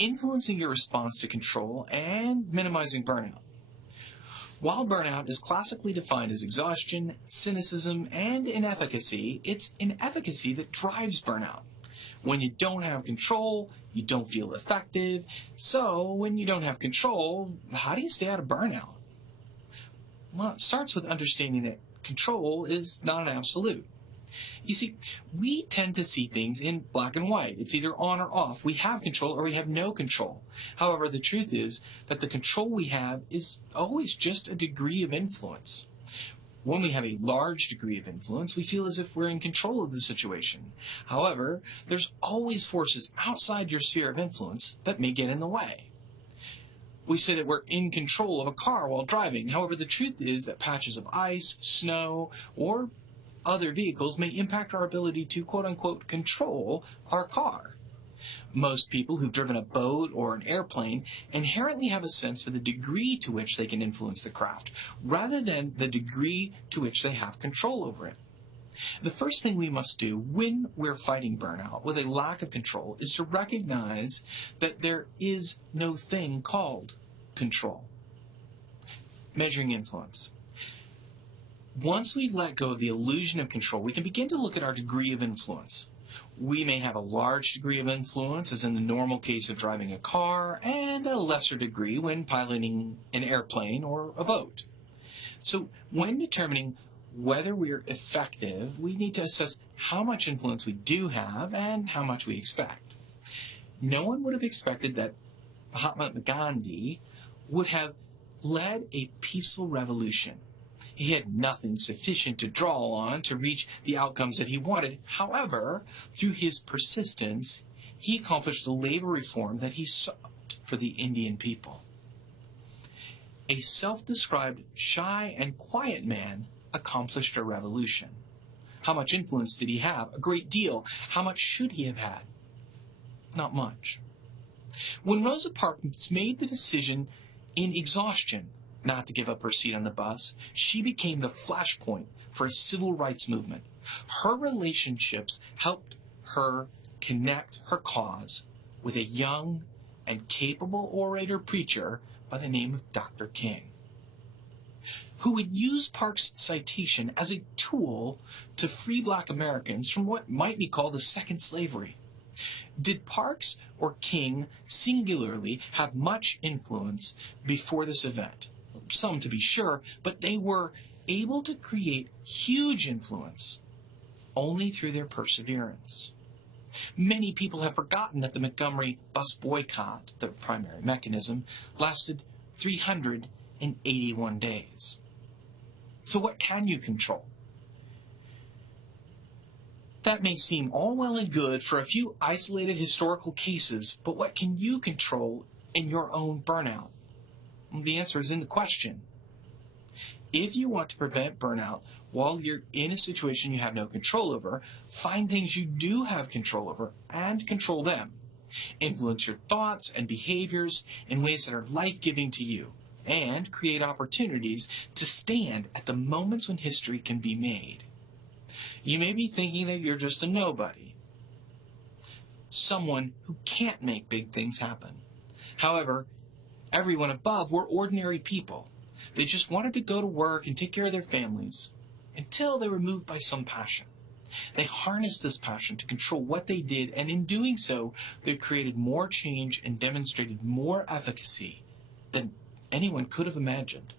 influencing your response to control and minimizing burnout. While burnout is classically defined as exhaustion, cynicism, and inefficacy, it's inefficacy that drives burnout. When you don't have control, you don't feel effective. So when you don't have control, how do you stay out of burnout? Well, it starts with understanding that control is not an absolute. You see, we tend to see things in black and white. It's either on or off. We have control or we have no control. However, the truth is that the control we have is always just a degree of influence. When we have a large degree of influence, we feel as if we're in control of the situation. However, there's always forces outside your sphere of influence that may get in the way. We say that we're in control of a car while driving. However, the truth is that patches of ice, snow, or other vehicles may impact our ability to quote-unquote control our car. Most people who've driven a boat or an airplane inherently have a sense for the degree to which they can influence the craft, rather than the degree to which they have control over it. The first thing we must do when we're fighting burnout with a lack of control is to recognize that there is no thing called control. Measuring influence. Once we've let go of the illusion of control, we can begin to look at our degree of influence. We may have a large degree of influence, as in the normal case of driving a car, and a lesser degree when piloting an airplane or a boat. So when determining whether we're effective, we need to assess how much influence we do have and how much we expect. No one would have expected that Mahatma Gandhi would have led a peaceful revolution. He had nothing sufficient to draw on to reach the outcomes that he wanted. However, through his persistence, he accomplished the labor reform that he sought for the Indian people. A self-described shy and quiet man accomplished a revolution. How much influence did he have? A great deal. How much should he have had? Not much. When Rosa Parks made the decision in exhaustion not to give up her seat on the bus, she became the flashpoint for a civil rights movement. Her relationships helped her connect her cause with a young and capable orator preacher by the name of Dr. King, who would use Parks' citation as a tool to free black Americans from what might be called the second slavery. Did Parks or King singularly have much influence before this event? Some, to be sure, but they were able to create huge influence only through their perseverance. Many people have forgotten that the Montgomery bus boycott, the primary mechanism, lasted 381 days. So what can you control? That may seem all well and good for a few isolated historical cases, but what can you control in your own burnout? Well, the answer is in the question. If you want to prevent burnout while you're in a situation you have no control over, find things you do have control over and control them. Influence your thoughts and behaviors in ways that are life-giving to you, and create opportunities to stand at the moments when history can be made. You may be thinking that you're just a nobody, someone who can't make big things happen. However, everyone above were ordinary people. They just wanted to go to work and take care of their families until they were moved by some passion. They harnessed this passion to control what they did, and in doing so, they created more change and demonstrated more efficacy than anyone could have imagined.